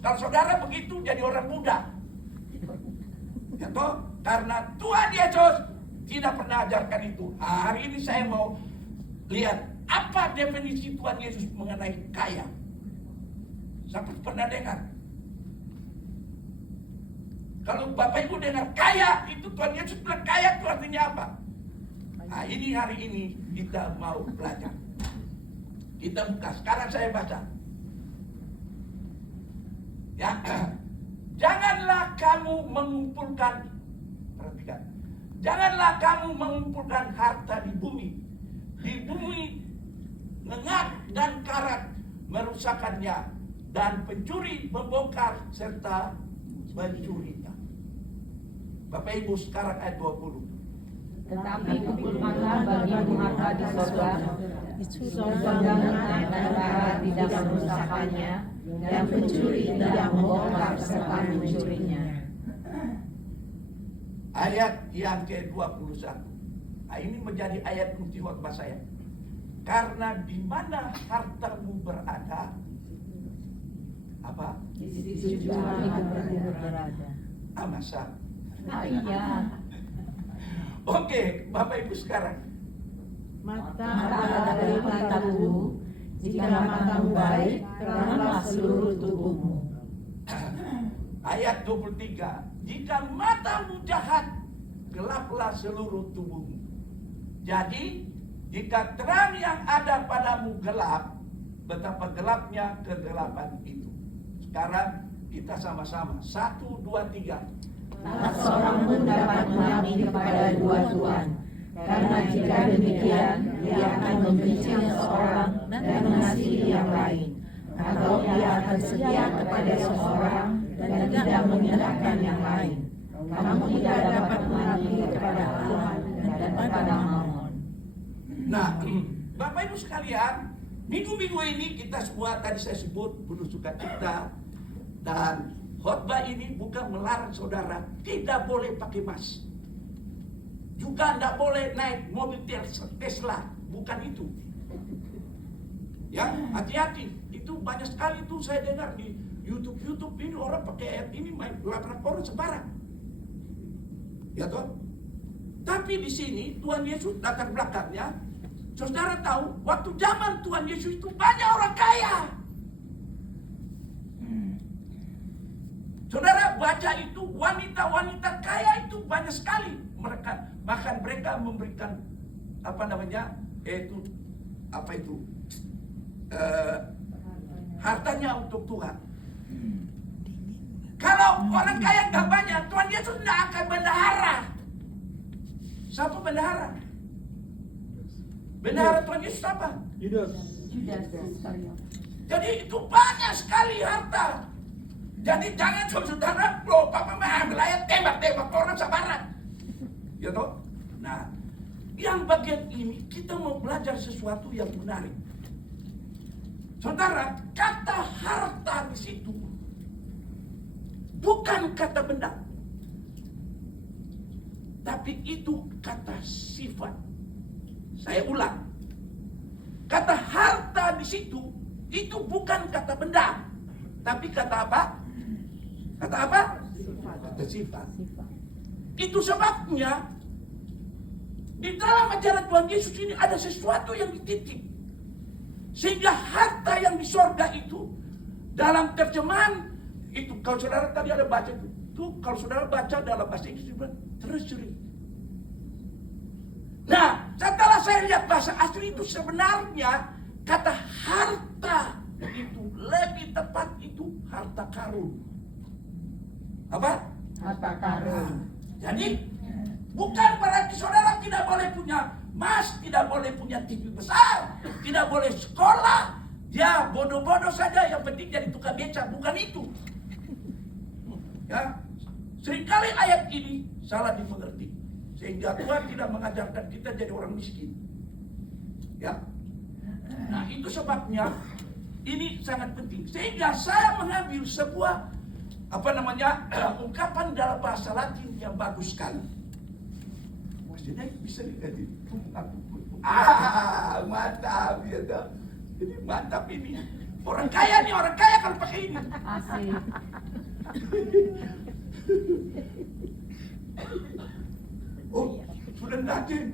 Kalau saudara begitu jadi orang muda. Ya toh? Karena Tuhan Yesus tidak pernah ajarkan itu. Hari ini saya mau lihat apa definisi Tuhan Yesus mengenai kaya. Sampai pernah dengar? Kalau Bapak Ibu dengar kaya, itu Tuhan Yesus bilang kaya itu artinya apa? Nah ini hari ini kita mau belajar. Kita buka, sekarang saya baca. Ya, janganlah kamu mengumpulkan, perhatikan, janganlah kamu mengumpulkan harta di bumi. Di bumi ngengak dan karat merusakkannya, dan pencuri membongkar serta mencurinya. Bapak Ibu sekarang ayat 20. Tetapi kumpulkanlah bagimu harta di sorga, sorga dan karat tidak merusakkannya, dan pencuri tidak membongkar serta mencurinya. Ayat yang ke-21. Nah, ini menjadi ayat kunci khotbah saya. Karena di mana hartamu berada, apa? Di situ juga hatimu berada. Masa. Iya. Oke, Bapak Ibu sekarang. Mata adalah matamu, jika matamu baik, teranglah seluruh tubuhmu. Ayat 23. Jika matamu jahat, gelaplah seluruh tubuhmu. Jadi, jika terang yang ada padamu gelap, betapa gelapnya kegelapan itu. Sekarang kita sama-sama. 1, 2, 3. Tak seorang pun dapat mengabdi kepada dua Tuhan, karena jika demikian, ia akan membenci seseorang dan mengasihi yang lain, atau ia akan setia kepada seseorang dan tidak mengindahkan yang lain. Kamu tidak dapat mengabdi kepada Allah dan kepada Mammon. Nah, Bapak Ibu sekalian, minggu-minggu ini kita semua tadi saya sebut penuh sukacita, dan khotbah ini bukan melarang saudara tidak boleh pakai emas. Juga tidak boleh naik mobil Tesla, bukan itu. Ya, hati-hati. Itu banyak sekali tuh saya dengar di YouTube ini orang pakai ayat ini main labrak orang sembarang. Ya toh? Tapi di sini Tuhan Yesus latar belakangnya, saudara tahu waktu zaman Tuhan Yesus itu banyak orang kaya. Saudara baca itu wanita-wanita kaya itu banyak sekali. Mereka memberikan hartanya untuk Tuhan. Kalau orang kaya nggak banyak, Tuhan Yesus tidak akan bendahara. Siapa bendahara? Bendahara Tuhan Yesus apa? Judas. Jadi itu banyak sekali harta. Jadi jangan saudara, Papa ambil ayat tembak orang sabaran. Ya toh? Nah, yang bagian ini kita mau belajar sesuatu yang menarik. Saudara, kata harta di situ bukan kata benda, tapi itu kata sifat. Saya ulang, kata harta di situ itu bukan kata benda, tapi kata apa? Kata apa? Kata sifat. Itu sebabnya di dalam ajaran Tuhan Yesus ini ada sesuatu yang dititip, sehingga harta yang di sorga itu dalam terjemahan itu, kalau saudara tadi ada baca itu, kalau saudara baca dalam bahasa Inggris itu treasury. Nah, setelah saya lihat bahasa asli itu sebenarnya kata harta itu lebih tepat itu harta karun. Apa? Harta karun. Jadi bukan berarti saudara tidak boleh punya emas, tidak boleh punya TV besar, tidak boleh sekolah, ya bodoh-bodoh saja yang penting jadi tukang beca, bukan itu. Ya, seringkali ayat ini salah dimengerti, sehingga Tuhan tidak mengajarkan kita jadi orang miskin. Ya, nah itu sebabnya ini sangat penting, sehingga saya mengambil sebuah ungkapan dalam bahasa Latin yang bagus sekali. Maksudnya bisa dikatakan mantap ya toh. Jadi mantap ini. Orang kaya nih, orang kaya kalau pakai ini. Asik. Oh, sudah datin.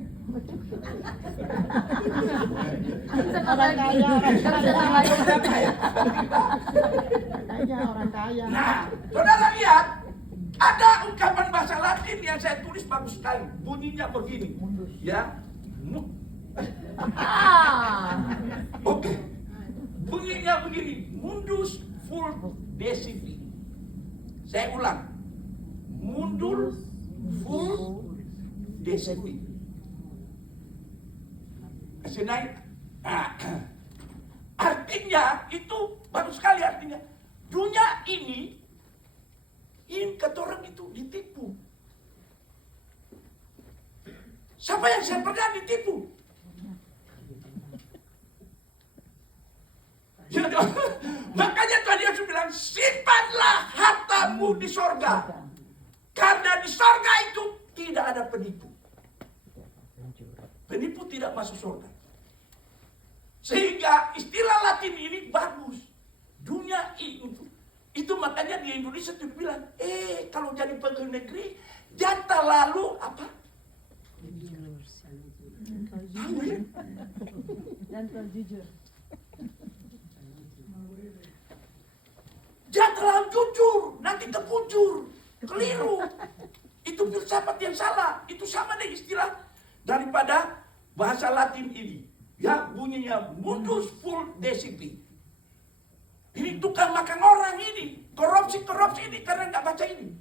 Orang kaya, orang kaya. Nah, saudara lihat, ada ungkapan bahasa Latin yang saya tulis bagus sekali. Bunyinya begini. Ya. Oke. Bunyinya begini. Mundus full decipi. Saya ulang. Mundus full decipi. Kasih naik. Artinya itu bagus sekali artinya. Dunia ini kata orang itu ditipu. Siapa yang saya pernah ditipu? Ya, makanya Tuhan Yesus bilang, simpanlah hartamu di sorga. Karena di sorga itu tidak ada penipu. Penipu tidak masuk sorga. Sehingga istilah Latin ini bagus. Dunia itu makanya di Indonesia tuh bilang, kalau jadi pegawai negeri, jatah lalu apa? Jangan jujur. Jangan terlalu jujur, nanti terpujur, keliru. Itu filsafat yang salah. Itu sama dengan istilah daripada bahasa Latin ini. Ya, bunyinya mundus full decipi. Ini tukang makan orang ini, korupsi ini karena nggak baca ini.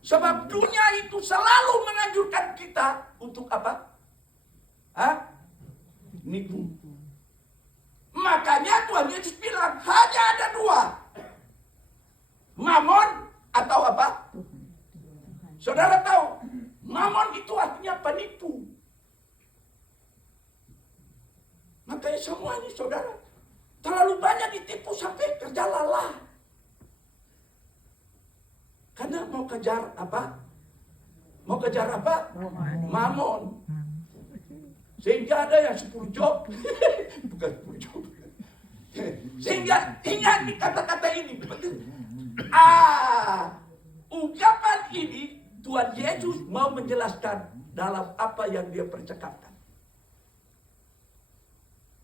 Sebab dunia itu selalu menganjurkan kita untuk apa? Nipu. Makanya Tuhan Yesus bilang hanya ada dua. Mamon atau apa? Saudara tahu, mamon itu artinya penipu. Makanya semua ini saudara, terlalu banyak ditipu sampai kerja lelah. Karena mau kejar apa? Mau kejar apa? Mamon. Sehingga ada yang 10 job. Bukan 10 job. Sehingga ingat di kata-kata ini. Ungkapan ini Tuhan Yesus mau menjelaskan dalam apa yang dia percakapkan.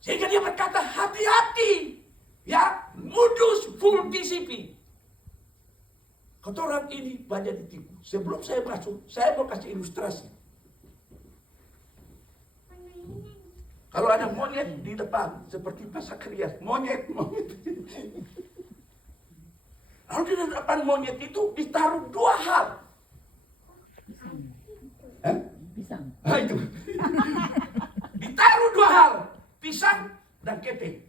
Sehingga dia berkata, hati-hati. Ya, mundus full disipi. Kata orang ini banyak ditipu. Sebelum saya masuk, saya mau kasih ilustrasi. Kalau ada monyet di depan, seperti Pak Sakarias, monyet. Lalu di depan monyet itu ditaruh dua hal. Pisang. Itu. Ditaruh dua hal, pisang dan ketek.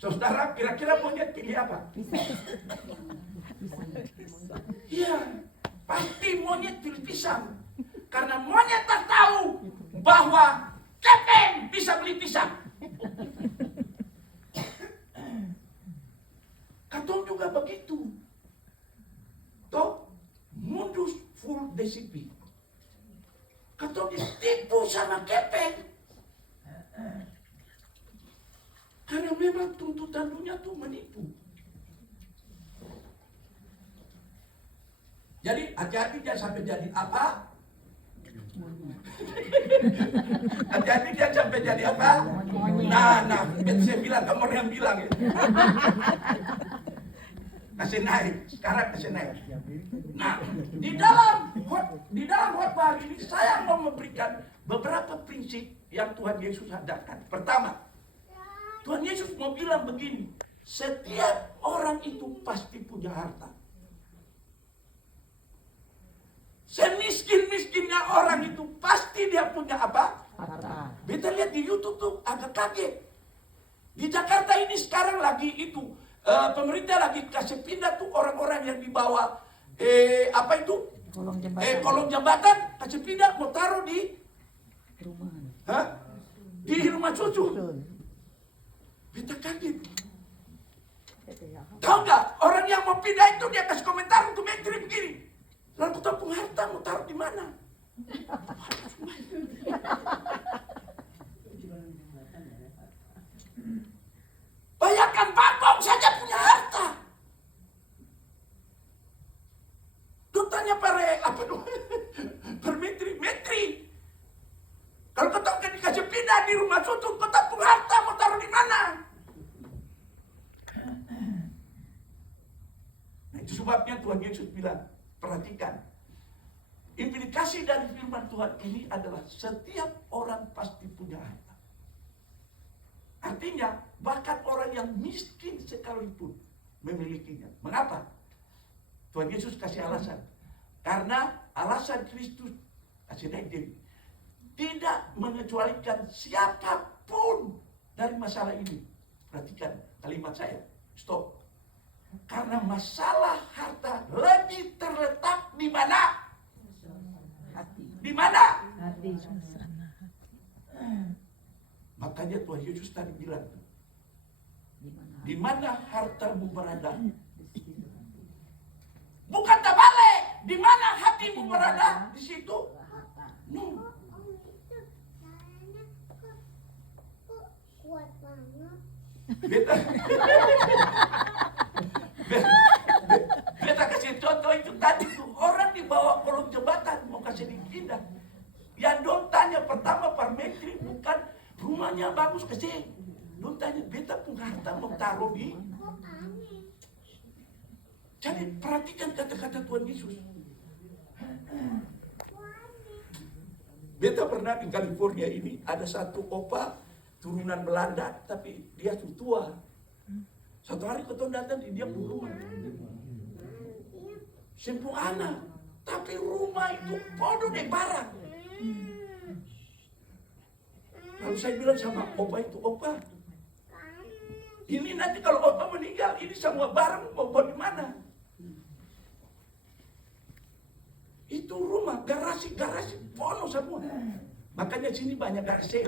Saudara, kira-kira monyet pilih apa? Iya, pasti monyet pilih pisang. Karena monyet tak tahu bahwa kepeng bisa beli pisang. Katong juga begitu. Toh, mundus full desipi. Katong ditipu sama kepeng. Karena memang tuntutan dunia tuh menipu. Jadi hati-hati jangan sampai jadi apa? Hati-hati jangan sampai jadi apa? Nah, saya bilang, kamu yang bilang ya. Kasih naik, sekarang kasih naik. Nah, di dalam khotbah hari ini saya mau memberikan beberapa prinsip yang Tuhan Yesus ajarkan. Pertama, Tuhan Yesus mau bilang begini, setiap orang itu pasti punya harta. Semiskin-miskinnya orang itu pasti dia punya apa? Harta. Beta lihat di YouTube tuh agak kaget. Di Jakarta ini sekarang lagi itu pemerintah lagi kasih pindah tuh orang-orang yang dibawa apa itu? Kolong jembatan kasih pindah mau taruh di Rumah. di rumah susu. Beta kaget. Tahu nggak, orang yang mau pindah itu dia kasih komentar untuk menteri begini. Lalu tampung harta mau taruh di mana? Bayangkan Bambang saja punya harta. Tanya per metri. Kalau kau kan dikasih pindah di rumah susu, kau tak punya harta, mau taruh di mana? Nah, itu sebabnya Tuhan Yesus bilang, perhatikan. Implikasi dari firman Tuhan ini adalah setiap orang pasti punya harta. Artinya, bahkan orang yang miskin sekalipun memilikinya. Mengapa? Tuhan Yesus kasih alasan. Karena alasan Kristus kasih naik tidak mengecualikan siapapun dari masalah ini. Perhatikan kalimat saya. Stop. Karena masalah harta lebih terletak di mana? Hati. Di mana? Hati. Makanya Tuhan Yesus tadi bilang, di mana hartamu berada? Bukan terbalik. Di mana hatimu berada? Di situ. No. Kuat banget. Beta kasih contoh itu tadi tuh. Orang dibawa kolong jembatan mau kasih dipindah. Yang dong tanya pertama Pak Menteri bukan rumahnya bagus kecil. Dong tanya beta pun harta mau taruh di. Kok aneh? Jadi perhatikan kata-kata Tuhan Yesus. Beta pernah di California ini ada satu opa turunan Belanda tapi dia sudah tua. Satu hari ketemu datang dia punya rumah. Simpung anak, tapi rumah itu penuh deh barang. Lalu saya bilang sama opa itu, opa, ini nanti kalau opa meninggal, ini semua barang mau di mana? Itu rumah, garasi penuh semua. Makanya sini banyak garasi.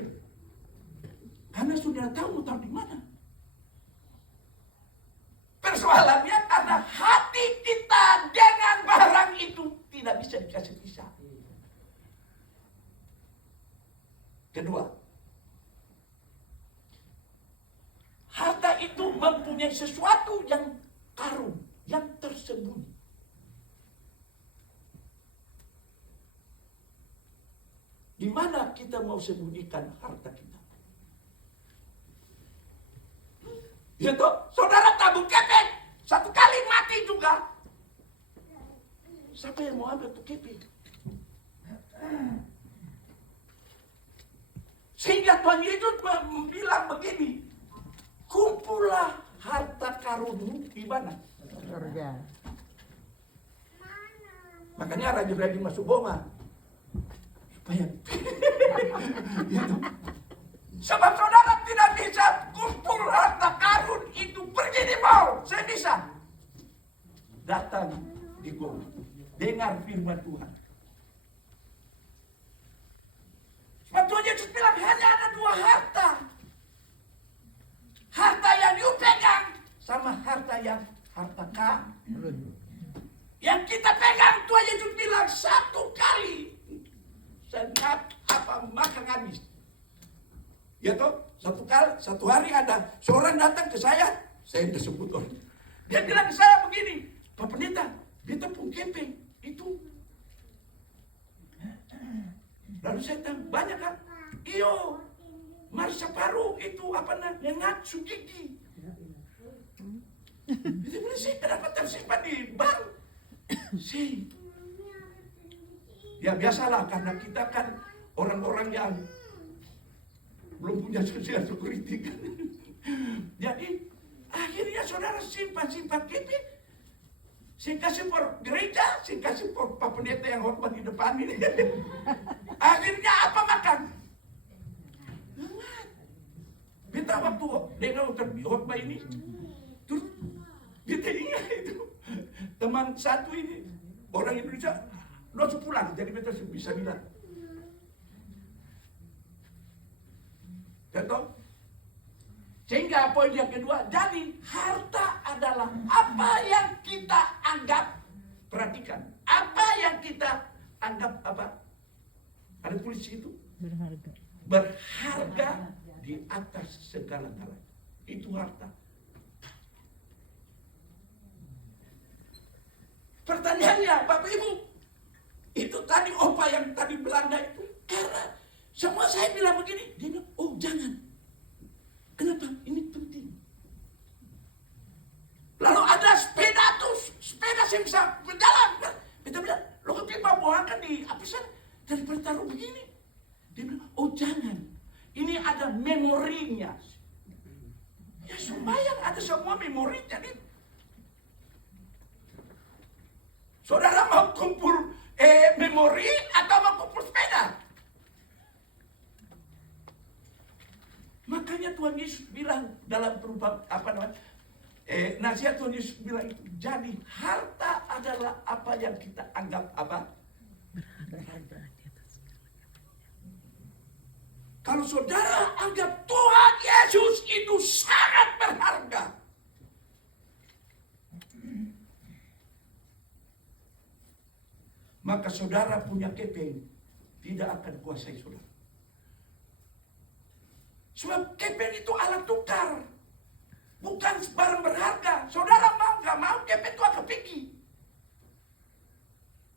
Karena sudah tahu mau taruh di mana. Persoalannya karena hati kita dengan barang itu tidak bisa dikasih pisah. Kedua, harta itu mempunyai sesuatu yang karung, yang tersembunyi. Di mana kita mau sembunyikan harta kita? Ya toh, saudara tabung keping, satu kali mati juga. Siapa yang mau ambil tuh keping? Sehingga Tuhan Yesus bilang begini, kumpullah harta karunmu di mana? Surga. Makanya rajin-rajin masuk boma. Supaya itu. Sebab saudara tidak bisa kumpul harta karun itu pergi di mall. Saya bisa. Datang di gua. Dengar firman Tuhan. Sebab Tuhan Yesus bilang hanya ada dua harta. Harta yang you pegang sama harta yang harta karun. Yang kita pegang Tuhan Yesus bilang satu kali. Sengat apa makan habis. Ya toh, satu hari ada seorang datang ke saya udah sebut orang. Dia bilang ke saya begini, Pak Pendeta, beta pun keping itu. Lalu saya tanya, banyak kan? Iyo, mari separuh itu apa namanya, sugigi. Itu boleh sih, kenapa tersimpan di bank? Sih. Ya biasalah, karena kita kan orang-orang yang belum punya sosial security kan. Jadi akhirnya saudara simpan keping. Saya kasih por gereja, saya kasih por Pak Pendeta yang hormat di depan ini. Akhirnya apa makan? Kita waktu dengan khotbah ini, terus kita ingat itu teman satu ini orang Indonesia langsung pulang, jadi kita bisa bilang. Betul? Sehingga poin yang kedua, jadi harta adalah apa yang kita anggap, perhatikan, apa yang kita anggap apa? Ada tulis itu. Berharga. Berharga di atas segala-galanya. Itu harta. Pertanyaannya, Bapak Ibu, itu tadi opa yang tadi Belanda itu, karena semua saya bilang begini, dia bilang, oh jangan. Kenapa? Ini penting. Lalu ada sepeda tuh, sepeda saya bisa berjalan. Kita bilang, lo ketimbang bawakan di apisan daripada taruh begini. Dia bilang, oh jangan. Ini ada memorinya. Ya sembahyang ada semua memorinya nih. Saudara mau kumpul memori atau mau kumpul sepeda? Makanya Tuhan Yesus bilang dalam perumpamaan nasihat Tuhan Yesus bilang itu, jadi harta adalah apa yang kita anggap apa? Berharga. Kalau saudara anggap Tuhan Yesus itu sangat berharga, maka saudara punya keping tidak akan kuasai saudara. Sebab keping itu alat tukar, bukan barang berharga. Saudara mau nggak mau keping itu akan pergi.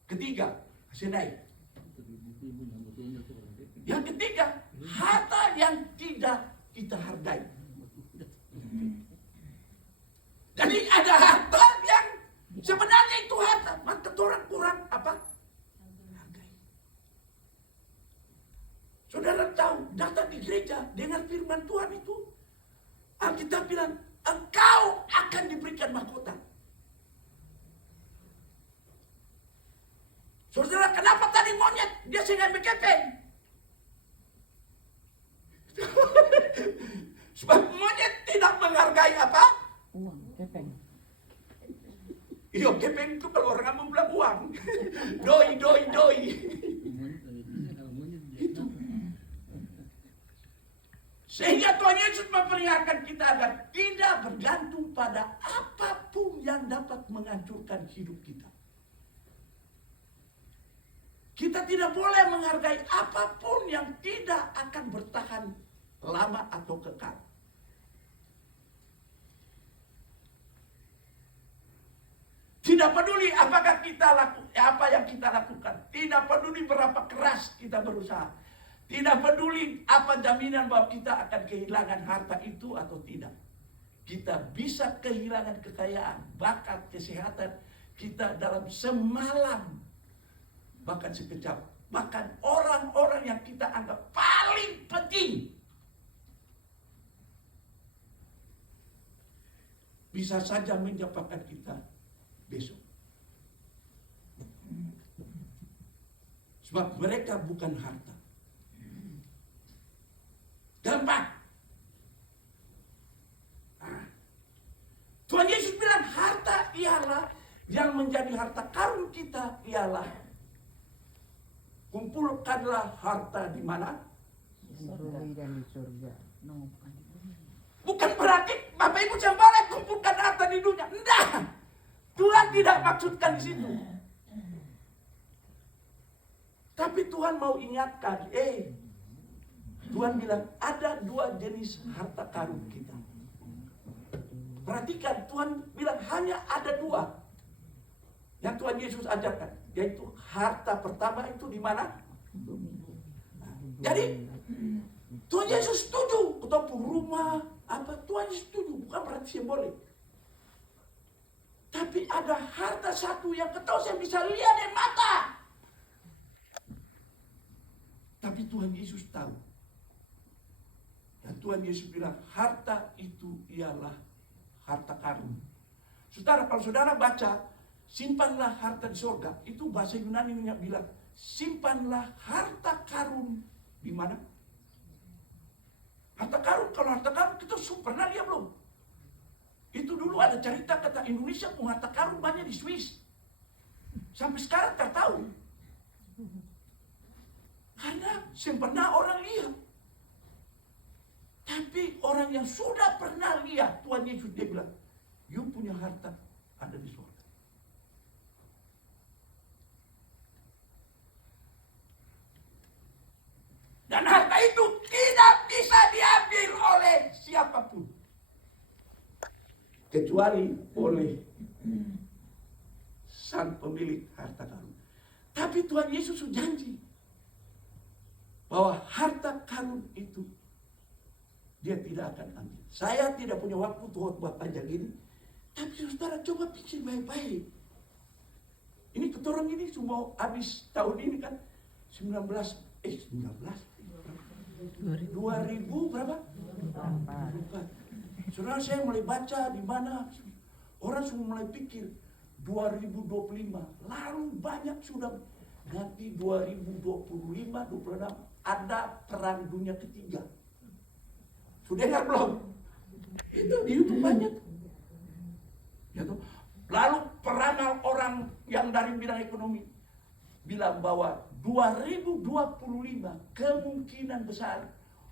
Ketiga, masih naik. Yang ketiga, harta yang tidak kita hargai. Jadi ada harta yang sebenarnya itu harta, maka orang kurang apa? Hargai. Saudara tahu, datang di gereja dengar firman Tuhan itu, Alkitab bilang, engkau akan diberikan mahkota. Saudara, kenapa tadi monyet dia sehingga berkepeng? Sebab monyet tidak menghargai apa? Uang, kepeng. Iya, kepeng itu kalau orang ngomong bilang uang. Doi. Itu. Sehingga Tuhan Yesus memperingatkan kita agar tidak bergantung pada apapun yang dapat menghancurkan hidup kita. Kita tidak boleh menghargai apapun yang tidak akan bertahan lama atau kekal. Tidak peduli apakah apa yang kita lakukan. Tidak peduli berapa keras kita berusaha. Tidak peduli apa jaminan bahwa kita akan kehilangan harta itu atau tidak. Kita bisa kehilangan kekayaan, bakat, kesehatan kita dalam semalam. Bahkan sekejap. Bahkan orang-orang yang kita anggap paling penting bisa saja menjatuhkan kita besok. Sebab mereka bukan harta. Gampang. Tuhan Yesus bilang harta ialah yang menjadi harta karun kita ialah kumpulkanlah harta di mana? Di bumi dan di surga. Bukan berarti Bapak Ibu jangan boleh kumpulkan harta di dunia. Enggak. Tuhan tidak maksudkan di situ. Tapi Tuhan mau ingatkan, Tuhan bilang ada dua jenis harta karun kita. Perhatikan, Tuhan bilang hanya ada dua yang Tuhan Yesus ajarkan, yaitu harta pertama itu di mana? Jadi Tuhan Yesus setuju, ataupun rumah apa Tuhan Yesus setuju, bukan berarti simbolik. Tapi ada harta satu yang kau saya bisa lihat dengan mata. Tapi Tuhan Yesus tahu. Dan Tuhan Yesus bilang harta itu ialah harta karun. Saudara, kalau saudara baca simpanlah harta di surga, itu bahasa Yunani bilang simpanlah harta karun di mana? Harta karun, kalau harta karun kita pernah lihat belum? Itu dulu ada cerita kata Indonesia punya harta karun banyak di Swiss. Sampai sekarang tak tahu. Karena pernah orang lihat. Tapi orang yang sudah pernah lihat, Tuhan Yesus dia bilang, you punya harta ada di surga. Dan harta itu tidak bisa diambil oleh siapapun. Kecuali oleh sang pemilik harta karun. Tapi Tuhan Yesus sudah janji bahwa harta karun itu dia tidak akan ambil. Saya tidak punya waktu untuk buat panjang ini. Tapi saudara coba pikir baik-baik. Ini keturun ini semua habis tahun ini kan 2000 berapa? 4. Saudara, saya mulai baca di mana orang semua mulai pikir 2025, lalu banyak sudah nanti 2025, 26 ada perang dunia ketiga. Sudah dengar belum? Itu di YouTube banyak. Ya tuh. Lalu peramal orang yang dari bidang ekonomi bilang bahwa 2025 kemungkinan besar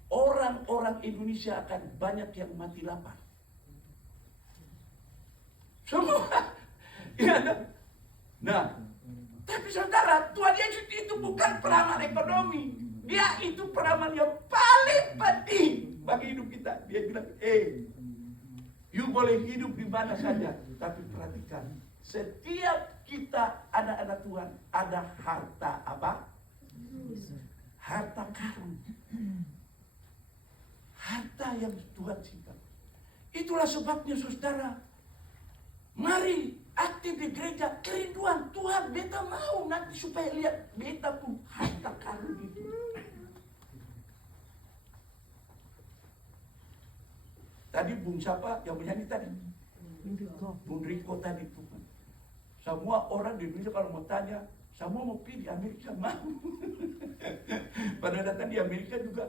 orang-orang Indonesia akan banyak yang mati lapar. Semua. Ya, nah, tapi saudara, Tuhan Yesus itu bukan peramal ekonomi. Dia itu peramal yang paling penting bagi hidup kita. Dia bilang, you boleh hidup di mana saja, tapi perhatikan, setiap kita anak-anak Tuhan ada harta apa? Harta karun. Harta yang Tuhan simpan. Itulah sebabnya saudara, mari aktif di gereja, kerinduan Tuhan, beta mau nanti supaya lihat beta pun harta karun itu. Tadi Bung siapa yang menyanyi tadi? Bung Riko tadi tuh. Semua orang di Indonesia kalau mau tanya, semua mau pilih Amerika, mau. Pada datang di Amerika juga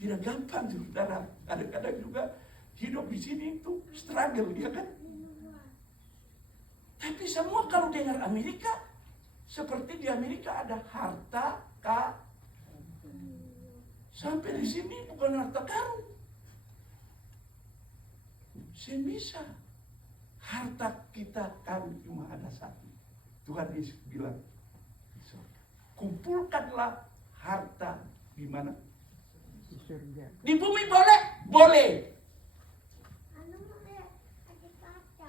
tidak gampang, saudara. Kadang-kadang juga hidup di sini itu struggle, ya kan? Tapi semua kalau dengar Amerika, seperti di Amerika ada harta sampai di sini bukan harta karun. Semisal harta kita kan cuma ada satu. Tuhan Yesus bilang, kumpulkanlah harta di mana? Di surga. Di bumi boleh? Boleh.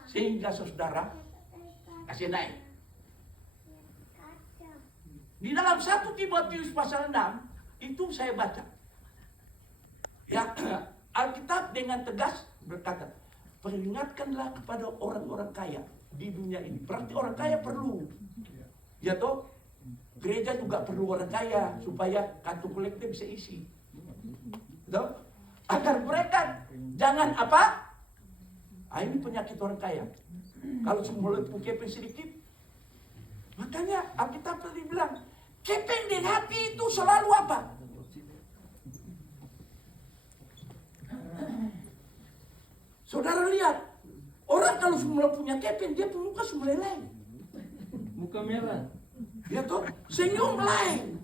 Sehingga saudara kasih naik. Di dalam 1 Timotius pasal 6 itu saya baca. Ya, Alkitab dengan tegas berkata, peringatkanlah kepada orang-orang kaya di dunia ini. Berarti orang kaya perlu. Ya toh? Gereja juga perlu orang kaya supaya kantong kolektif bisa isi. Toh? Agar mereka jangan apa? Ini penyakit orang kaya. Kalau semua keping sedikit, makanya Alkitab tadi bilang, keping di hati itu selalu apa? Saudara lihat, orang kalau semula punya keping, dia pun muka semula lain. Muka merah. Dia tuh senyum lain.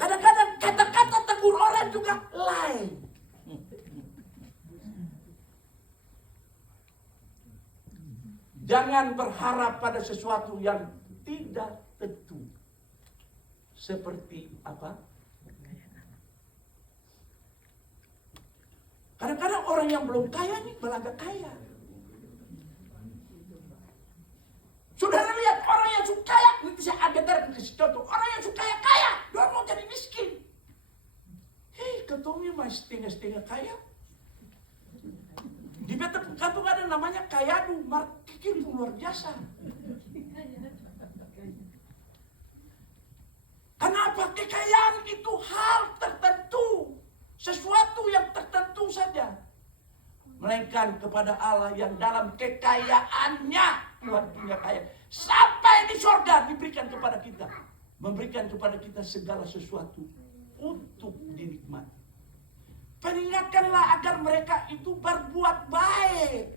Kadang-kadang kata-kata tegur orang juga lain. Jangan berharap pada sesuatu yang tidak tentu. Seperti apa? Kadang-kadang orang yang belum kaya nih belagak kaya. Saudara lihat orang yang suka kaya, nanti saya agak kasih contoh. Orang yang suka kaya, dia mau jadi miskin. Ketemu masih setengah-setengah kaya. Di beta kampung ada namanya kayadu, markikir pun luar biasa. Kenapa? Kekayaan itu hal tertentu. Sesuatu yang tertentu saja. Melainkan kepada Allah yang dalam kekayaannya Tuhan punya kaya. Sampai di surga diberikan kepada kita. Memberikan kepada kita segala sesuatu untuk dinikmati. Peringatkanlah agar mereka itu berbuat baik.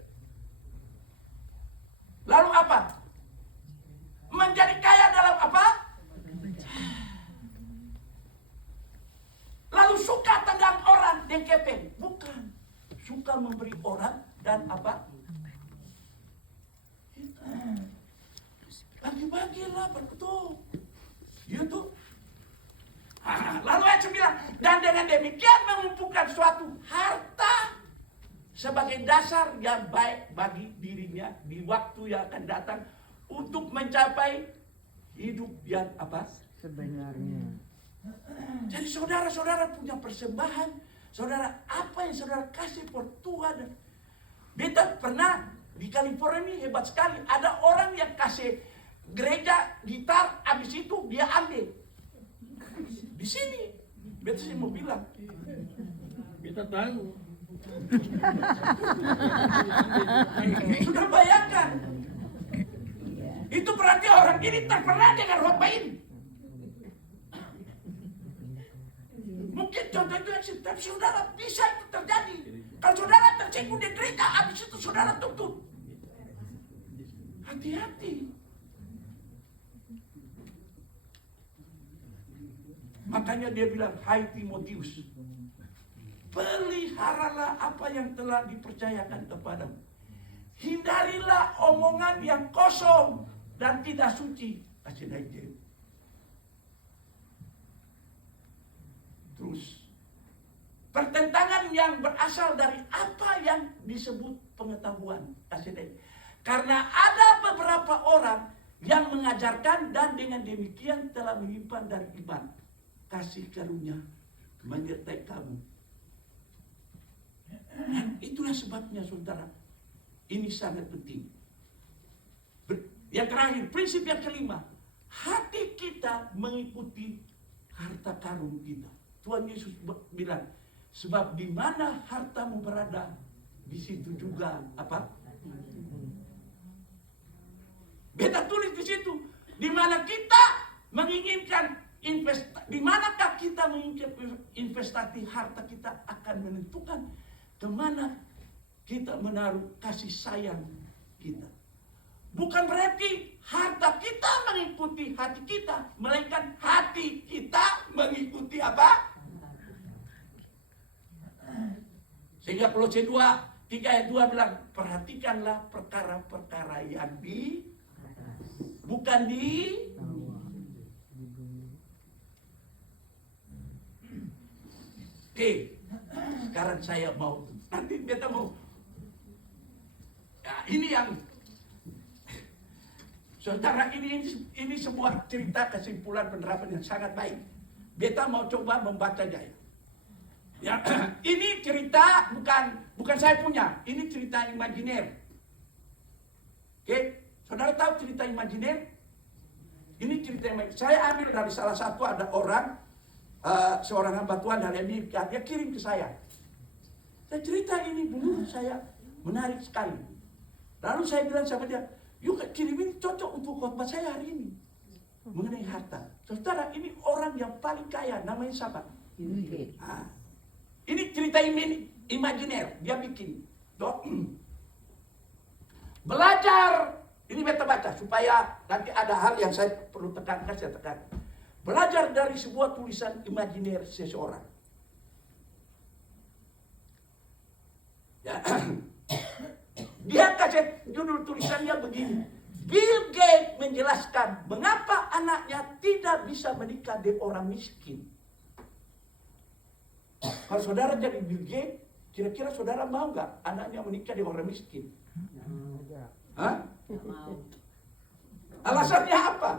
Lalu apa? Menjadi kaya dalam apa? Lalu suka tendang orang dan kepeng. Bukan. Suka memberi orang dan apa? Bagi-bagilah berkutuk. Gitu. Lalu ayat 9, dan dengan demikian mengumpulkan suatu harta sebagai dasar yang baik bagi dirinya di waktu yang akan datang untuk mencapai hidup yang apa? Sebenarnya. Jadi saudara-saudara punya persembahan, saudara apa yang saudara kasih buat Tuhan. Beta pernah di California ini hebat sekali, ada orang yang kasih gereja gitar, habis itu dia ambil. Di sini, beta sih mau bilang, Kita tahu. sudah bayangkan. Itu berarti orang ini tak pernah dengar khotbah ini. Mungkin contoh itu eksis, tapi saudara bisa itu terjadi. Kalau saudara tersinggung di gereja, habis itu saudara tutup. Hati-hati. Makanya dia bilang, hai Timotius, peliharalah apa yang telah dipercayakan kepadamu. Hindarilah omongan yang kosong dan tidak suci. Kasih naik dia. Terus, pertentangan yang berasal dari apa yang disebut pengetahuan. Kasih naik. Karena ada beberapa orang yang mengajarkan dan dengan demikian telah menyimpan dari iman kasih karunia menyertai kamu. Dan itulah sebabnya saudara, ini sangat penting. Yang terakhir, prinsip yang kelima, hati kita mengikuti harta karun kita. Tuhan Yesus bilang, sebab di mana hartamu berada, di situ juga apa? Beta tulis di situ, di mana kita menginginkan di manakah kita menginginkan investasi harta kita akan menentukan kemana kita menaruh kasih sayang kita. Bukan berarti harta kita mengikuti hati kita, melainkan hati kita mengikuti apa? Sehingga Kolose 2:3 ayat 2 bilang, perhatikanlah perkara-perkara yang bukan di Oke, sekarang saya mau, nanti beta mau, ya, ini yang, saudara ini sebuah cerita kesimpulan penerapan yang sangat baik. Beta mau coba membacanya ya. Ya, ini cerita bukan saya punya, ini cerita imajiner. Oke, saudara tahu cerita imajiner? Ini cerita imajiner. Saya ambil dari salah satu, ada orang. Seorang hamba Tuhan dari Amerika, dia kirim ke saya. Saya cerita ini dulu, saya menarik sekali. Lalu saya bilang sama dia, yuk kirim ini cocok untuk khotbah saya hari ini. Mengenai harta. Saudara, ini orang yang paling kaya, namanya siapa? Nah, ini cerita imajiner, dia bikin. Belajar, ini beta baca supaya nanti ada hal yang saya perlu tekankan, saya tekankan. Belajar dari sebuah tulisan imajiner seseorang. Ya. Dia kasih judul tulisannya begini. Bill Gates menjelaskan mengapa anaknya tidak bisa menikah dengan orang miskin. Kalau saudara jadi Bill Gates, kira-kira saudara mau nggak anaknya menikah dengan orang miskin? Hah? Alasannya apa?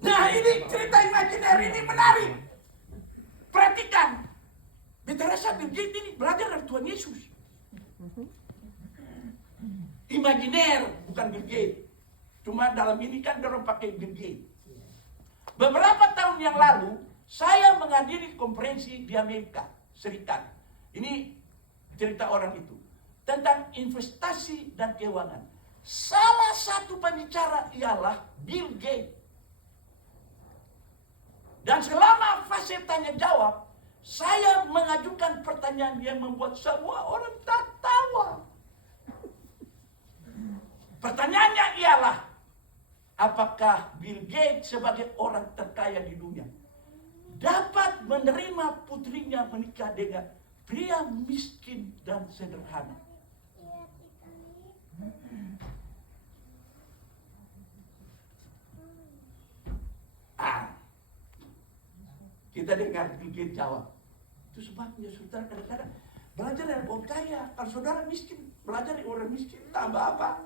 Nah, ini cerita imajiner ini menarik. Perhatikan. Beta rasa Bill Gates ini belajar dari Tuhan Yesus. Imajiner, bukan Bill Gates. Cuma dalam ini kan orang pakai Bill Gates. Beberapa tahun yang lalu, saya menghadiri konferensi di Amerika Serikat. Ini cerita orang itu. Tentang investasi dan keuangan. Salah satu pembicara ialah Bill Gates. Dan selama fase tanya jawab, saya mengajukan pertanyaan yang membuat semua orang tertawa. Pertanyaannya ialah, apakah Bill Gates sebagai orang terkaya di dunia dapat menerima putrinya menikah dengan pria miskin dan sederhana? Kita dengar Bill Gates jawab. Itu sebabnya saudara kadang-kadang belajar dari orang kaya. Kalau saudara miskin, belajar dari orang miskin, tambah apa?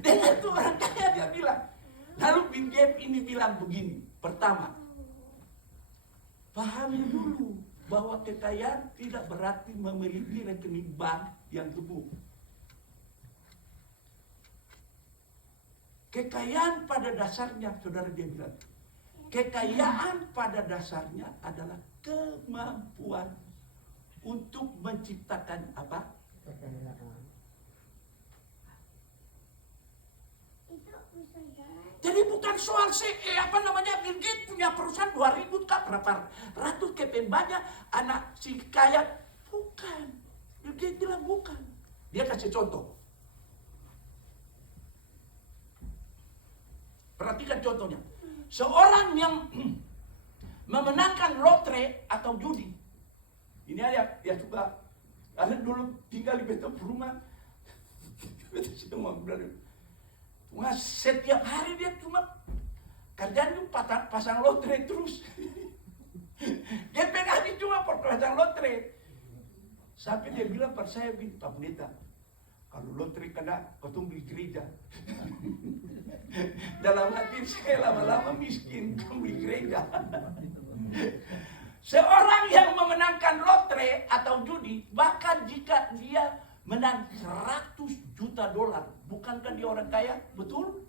Dengar tuh orang kaya dia bilang. Lalu Bill Gates ini bilang begini. Pertama, pahami dulu bahwa kekayaan tidak berarti memiliki rekening bank yang gemuk. Kekayaan pada dasarnya, saudara dia bilang, kekayaan pada dasarnya adalah kemampuan untuk menciptakan apa? Jadi bukan soal Bill Gates punya perusahaan 2000 kah berapa ratus keping banyak anak si kaya, bukan. Bill Gates bilang bukan. Dia kasih contoh. Perhatikan contohnya. Seorang yang memenangkan lotre atau judi. Ini ada juga ada dulu tinggal di betul rumah. Cuma setiap hari dia cuma kerjanya pasang lotre terus. Dia pegang cuma pasang lotre. Sampai dia bilang pada saya, Pak Pendeta, kalau lotre kena, kau tunggu di gereja. Dalam hati saya lama-lama miskin, kamu di gereja. Seorang yang memenangkan lotre atau judi, bahkan jika dia menang 100 juta dolar, bukankah dia orang kaya? Betul?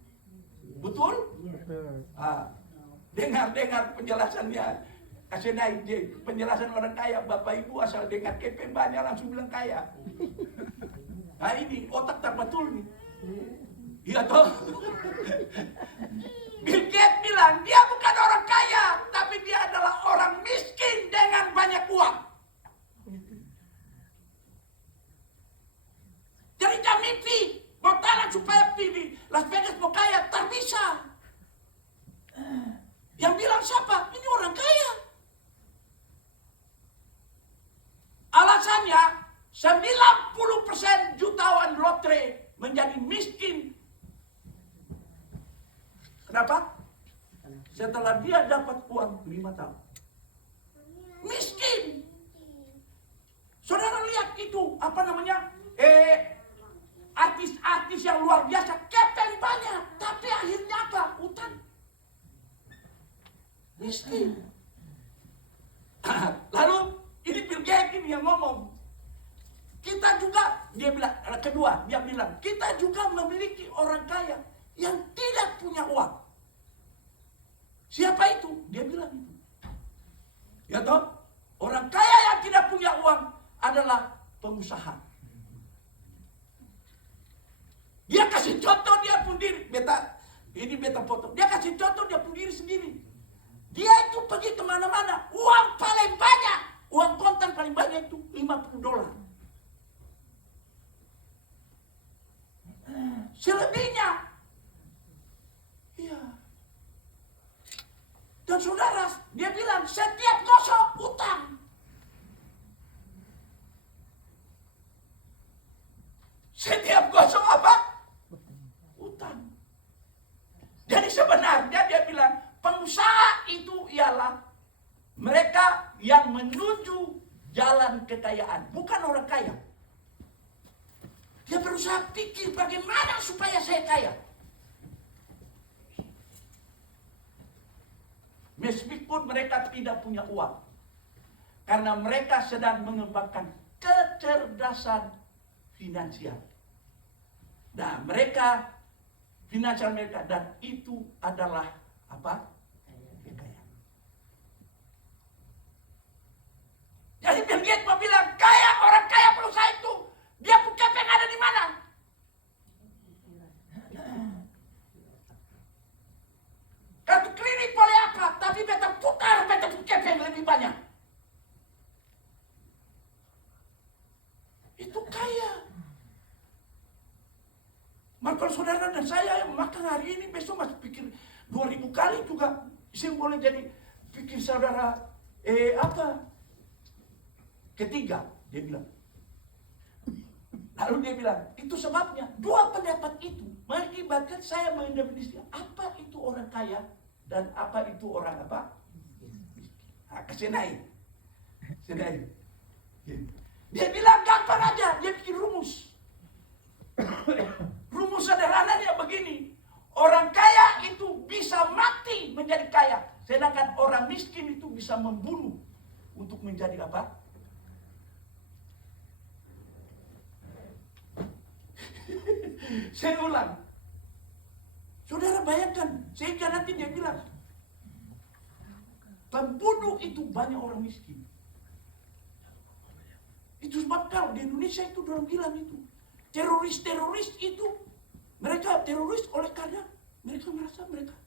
Betul? Dengar penjelasannya. Kasih naik penjelasan orang kaya. Bapak Ibu asal dengar kepeng banyak langsung bilang kaya. Nah ini otak tak betul nih. Iya toh? Bill Gates bilang dia bukan orang kaya, tapi dia adalah orang miskin dengan banyak uang. Jadi jangan mimpi, mau tanah supaya pilih Las Vegas mau kaya, tak bisa. Yang bilang siapa? Ini orang kaya. Alasannya 90% jutawan lotre menjadi miskin. Kenapa? Setelah dia dapat uang 5 tahun. Miskin. Saudara lihat itu, artis-artis yang luar biasa, kepeng banyak, tapi akhirnya apa? Utang. Miskin. Lalu ini Bill Gates ini yang ngomong. Kita juga, dia bilang, kita juga memiliki orang kaya yang tidak punya uang. Siapa itu? Dia bilang itu. Ya toh? Orang kaya yang tidak punya uang adalah pengusaha. Dia kasih contoh dia pun diri. Beta foto. Dia kasih contoh dia pun diri sendiri. Dia itu pergi kemana-mana. Uang paling banyak. Uang kontan paling banyak itu $50. Selebihnya. Iya. Dan saudara, dia bilang setiap gosok utang. Setiap gosok apa? Utang. Jadi sebenarnya dia bilang pengusaha itu ialah mereka yang menuju jalan kekayaan, bukan orang kaya. Dia berusaha pikir bagaimana supaya saya kaya. Meskipun mereka tidak punya uang. Karena mereka sedang mengembangkan kecerdasan finansial. Nah, finansial mereka, dan itu adalah apa? Kekayaan. Jadi Bill Gates mau bilang, orang kaya perusahaan itu, dia kepeng ada di mana? Kartu kredit boleh apa, tapi beta putar, beta kepeng lebih banyak. Itu kaya. Maka saudara dan saya yang makan hari ini, besok masih pikir 2000 kali juga. Saya boleh jadi pikir saudara, ketiga, dia bilang. Lalu dia bilang, itu sebabnya, dua pendapat itu mengakibatkan saya mendefinisikan apa itu orang kaya dan apa itu orang apa? Nah, kasih naik. Dia bilang gampang aja, dia bikin rumus. Rumus sederhananya begini. Orang kaya itu bisa mati menjadi kaya. Sedangkan orang miskin itu bisa membunuh untuk menjadi apa? Saya ulang. Saudara bayangkan, sehingga nanti dia bilang, pembunuh itu banyak orang miskin. Itu sebab kalau di Indonesia itu orang bilang itu, teroris-teroris itu, mereka teroris oleh karena mereka merasa mereka.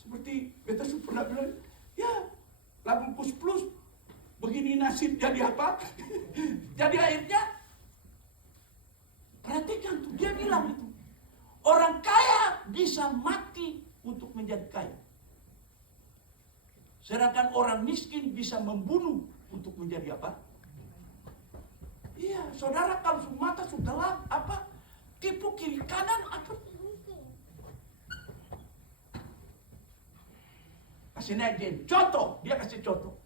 Seperti beta pernah bilang, ya, lagu plus begini nasib jadi apa? Jadi akhirnya, perhatikan tuh, dia bilang itu. Orang kaya bisa mati untuk menjadi kaya. Sedangkan orang miskin bisa membunuh untuk menjadi apa? Iya, saudara kalau mata sudah apa? Tipu kiri kanan apa? Kasih naik contoh, dia kasih contoh.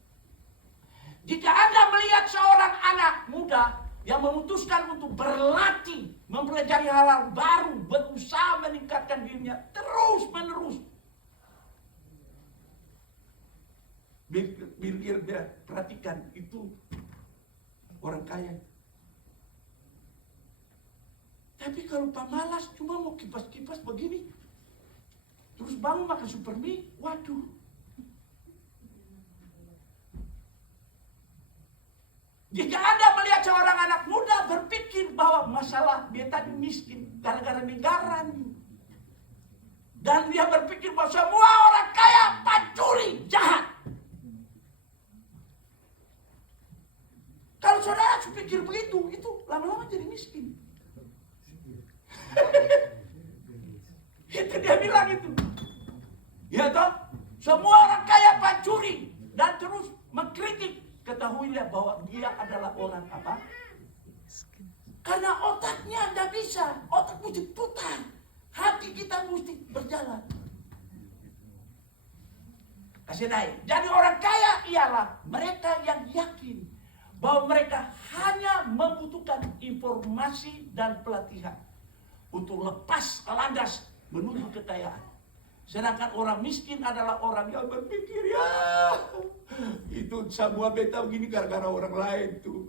Jika Anda melihat seorang anak muda yang memutuskan untuk berlatih, mempelajari hal-hal baru, berusaha meningkatkan dirinya terus-menerus. Biar dia perhatikan itu orang kaya. Tapi kalau pemalas cuma mau kipas-kipas begini, terus bangun makan super mie, waduh. Jika Anda melihat seorang anak muda berpikir bahwa masalah dia tadi miskin gara-gara negara nih. Dan dia berpikir bahwa semua orang kaya pencuri, jahat. Kalau saudara pikir begitu, itu lama-lama jadi miskin. Itu dia bilang itu. Ya toh, semua orang kaya pencuri dan terus mengkritik. Ketahuilah bahwa dia adalah orang apa? Karena otaknya tidak bisa. Otak mesti putar. Hati kita mesti berjalan. Kasih naik. Jadi orang kaya ialah mereka yang yakin bahwa mereka hanya membutuhkan informasi dan pelatihan untuk lepas landas menuju kekayaan. Sedangkan orang miskin adalah orang yang berpikir, ya itu semua beta begini gara-gara orang lain tuh.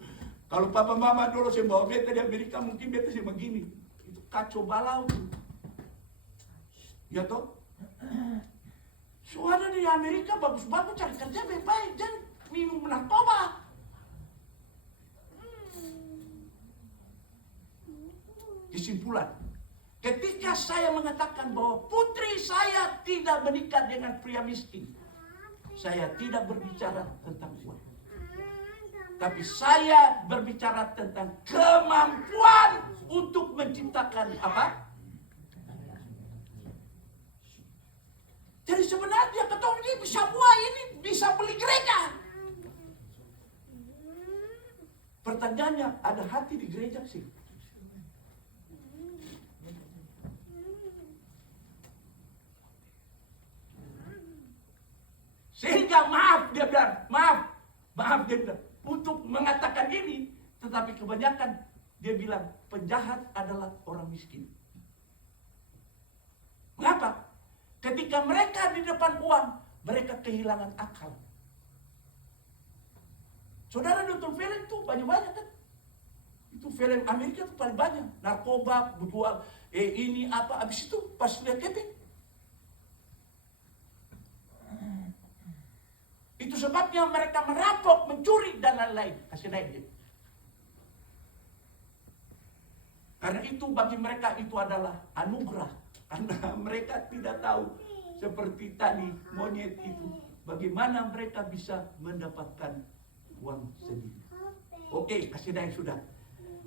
Kalau papa mama dulu saya bawa beta di Amerika, mungkin beta sih begini. Itu kacau balau tuh. Ya toh? Soalnya di Amerika bagus-bagus cari kerja baik-baik dan minum narkoba. Kesimpulan, ketika saya mengatakan bahwa putri saya tidak menikah dengan pria miskin, saya tidak berbicara tentang uang. Tapi saya berbicara tentang kemampuan untuk menciptakan apa? Jadi sebenarnya ketemu ini bisa buah ini bisa beli gereja. Pertanyaannya, ada hati di gereja sih? Sehingga maaf dia bilang, maaf dia bilang, untuk mengatakan ini, tetapi kebanyakan dia bilang penjahat adalah orang miskin. Mengapa? Ketika mereka di depan uang, mereka kehilangan akal. Saudara nonton film tuh banyak-banyak kan? Itu film Amerika tuh paling banyak. Narkoba, berjual, ini apa, habis itu pas lihat Kevin. Itu sebabnya mereka merampok, mencuri, dan lain-lain. Kasih naik dia. Karena itu bagi mereka itu adalah anugerah. Karena mereka tidak tahu seperti tadi monyet itu. Bagaimana mereka bisa mendapatkan uang sendiri. Oke, kasih naik sudah.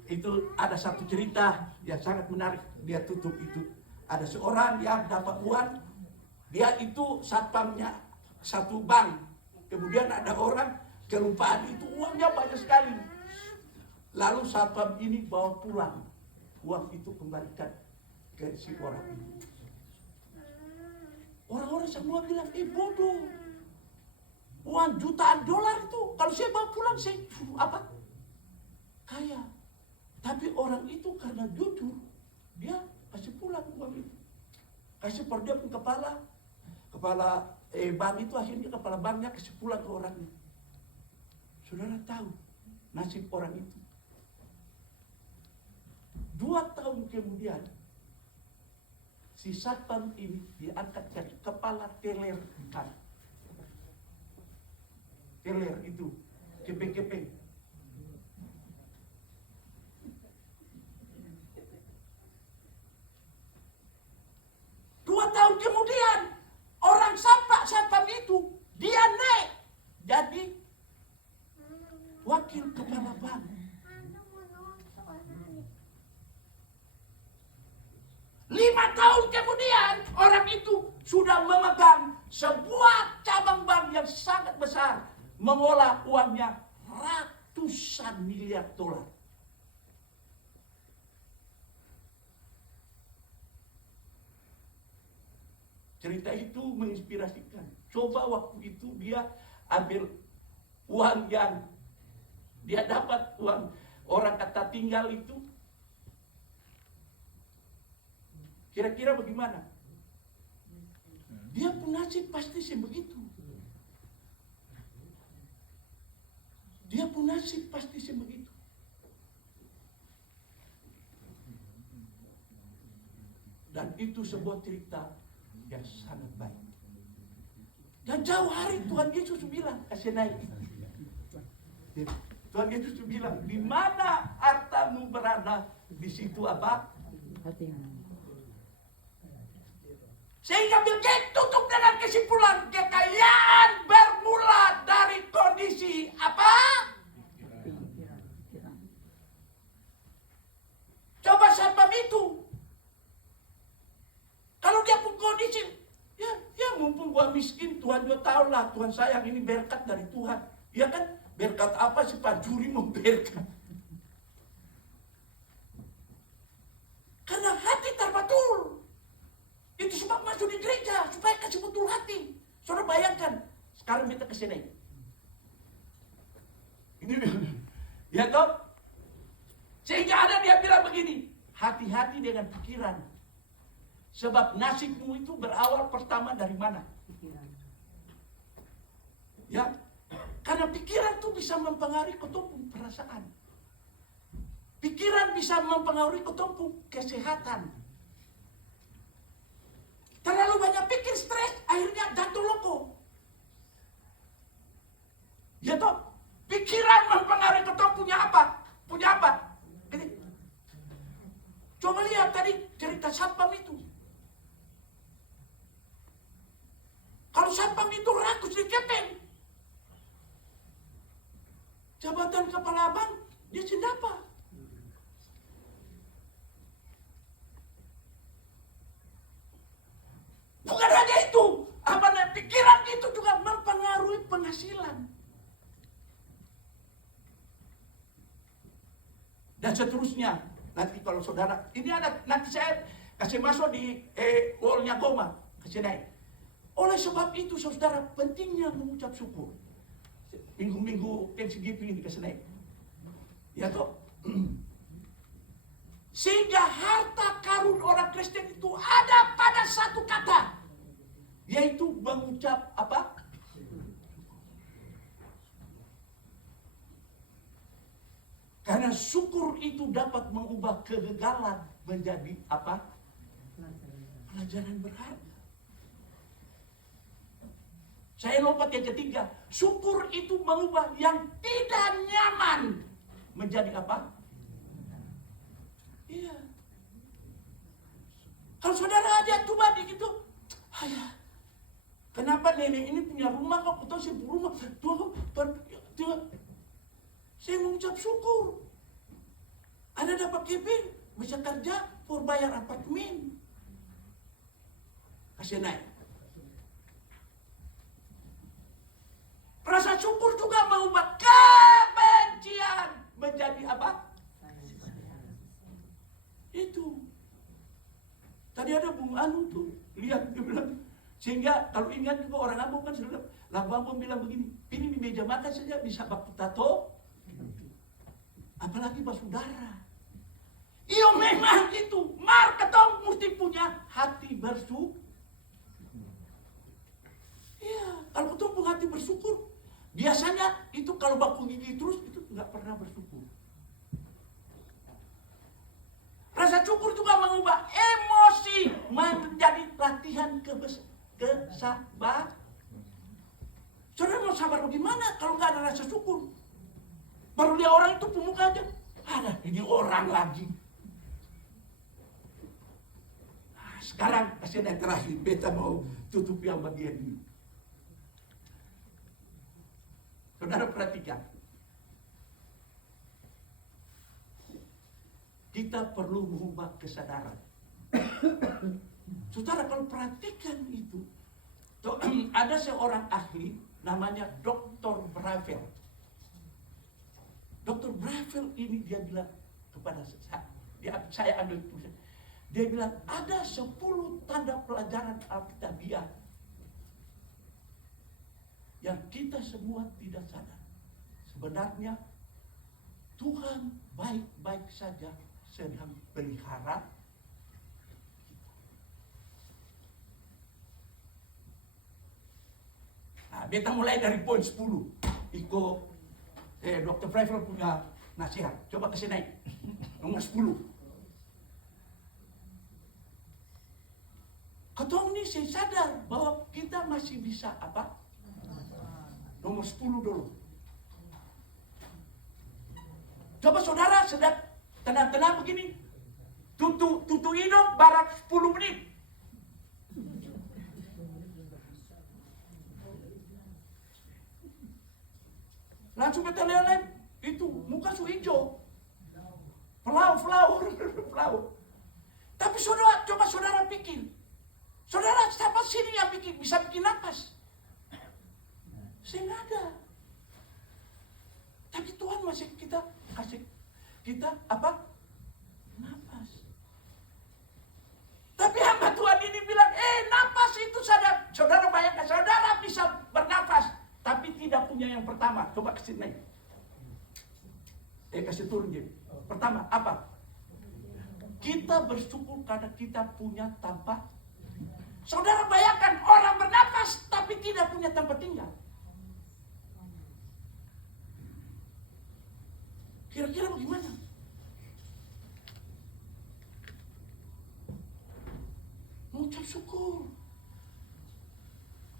Itu ada satu cerita yang sangat menarik. Dia tutup itu. Ada seorang yang dapat uang. Dia itu satpamnya satu bank. Kemudian ada orang kelupaan itu uangnya banyak sekali. Lalu satpam ini bawa pulang. Uang itu kembalikan ke si orang ini. Orang-orang semua bilang, bodoh. Uang jutaan dolar itu, kalau saya bawa pulang, saya kaya. Tapi orang itu karena jujur, dia kasih pulang uang itu. Kasih per dia pun kepala bank itu, akhirnya kepala banknya kasih pulang ke orangnya. Saudara tahu nasib orang itu. 2 tahun kemudian, si satpam ini diangkat jadi kepala teler ikan. Teler itu, kepeng-kepeng. Tahun kemudian, orang satpam itu, dia naik jadi wakil kepala bank. 5 tahun kemudian, orang itu sudah memegang sebuah cabang bank yang sangat besar, mengolah uangnya ratusan miliar dolar. Cerita itu menginspirasikan. Coba waktu itu dia ambil uang yang dia dapat, uang orang kata tinggal itu, kira-kira bagaimana? Dia pun nasib pasti sebegitu. Dia pun nasib pasti sebegitu. Dan itu sebuah cerita yang sangat baik. Dan jauh hari Tuhan Yesus bilang, kasih naik. Tuhan Yesus bilang, di mana hartamu berada, di situ apa? Sehingga Bill Gates tutup dengan kesimpulan, kekayaan bermula dari kondisi apa? Coba satpam itu, kalau dia pun kondisi, ya mumpung gua miskin, Tuhan juga tahu lah, Tuhan sayang, ini berkat dari Tuhan. Ya kan, berkat apa sih Pak Juri mau berkat? Karena hati terbetul. Itu sebab masuk di gereja, supaya kasih betul hati. Saudara bayangkan, sekarang kita ke sini. Ini, ya toh? Sehingga ada dia bilang begini, hati-hati dengan pikiran. Sebab nasibmu itu berawal pertama dari mana? Pikiran. Ya, karena pikiran itu bisa mempengaruhi ketemu perasaan. Pikiran bisa mempengaruhi ketemu kesehatan. Terlalu banyak pikir, stres, akhirnya jatuh loko. Ya toh, pikiran mempengaruhi ketemu punya apa? Punya apa? Coba lihat tadi cerita satpam itu. Kalau satpam itu rakus di kepeng, jabatan kepala bank, dia sendapa. Bukan hanya itu, pikiran itu juga mempengaruhi penghasilan. Dan seterusnya, nanti kalau saudara, ini ada, nanti saya kasih masuk di wall-nya Goma, kasih naik. Oleh sebab itu saudara, pentingnya mengucap syukur. Minggu-minggu Thanksgiving ini kasih naik. Ya toh? Sehingga harta karun orang Kristen itu ada pada satu kata, yaitu mengucap apa? Karena syukur itu dapat mengubah kegagalan menjadi apa? Pelajaran berharga. Saya lompat yang ketiga, syukur itu mengubah yang tidak nyaman menjadi apa? Iya. Kalau saudara aja coba di gitu, kenapa nenek ini punya rumah kok kita sih rumah? Tuhan, saya mengucap syukur. Ada dapat keping, bisa kerja, pour bayar apartemen. Kasih naik. Rasa syukur juga mengubah kebencian menjadi apa? Itu. Tadi ada Bung Anu tuh, lihat dia bilang, Sehingga kalau ingat juga orang Ambon kan sudah, Lagu Ambon bilang begini, ini di meja makan saja bisa baku tato, apalagi bersaudara. Iyo memang itu, ketong mesti punya hati bersyukur. Iya, kalau ketong punya hati bersyukur, biasanya itu kalau baku gigi terus itu nggak pernah bersyukur. Rasa syukur juga mengubah emosi menjadi latihan kesabaran. Saudara mau sabar bagaimana kalau nggak ada rasa syukur? Baru lihat orang itu pemuka aja, ada ini orang lagi. Nah, sekarang kasih yang terakhir, beta mau tutup yang bagian ini. Saudara perhatikan, kita perlu mengubah kesadaran. Saudara kalau perhatikan itu, ada seorang ahli namanya Dr. Bravel. Dr. Bravel ini dia bilang kepada saya ambil tulisan. Dia bilang ada 10 tanda pelajaran Alkitabiah yang kita semua tidak sadar. Sebenarnya Tuhan baik-baik saja sedang pelihara. Nah, beta mulai dari poin 10. Dr. Bravel punya nasihat. Coba kasih naik. Nomor 10. Ketong ini saya sadar bahwa kita masih bisa apa? Nomor 10 dulu. Coba saudara sedang tenang-tenang begini. Tutu hidung barat 10 menit. Langsung kita lihat itu muka su hijau, flau. Tapi saudara, coba saudara pikir, saudara siapa sini yang bisa bikin napas? Saya nggak ada. Tapi Tuhan masih kasih kita apa? Napas. Tapi hamba Tuhan ini bilang, napas itu saudara bayangkan, saudara bisa bernapas. Tapi tidak punya yang pertama. Coba kasih naik. Kasih turun dia. Pertama, apa? Kita bersyukur karena kita punya tempat. Saudara bayangkan orang bernapas tapi tidak punya tempat tinggal. Kira-kira bagaimana? Mengucap syukur.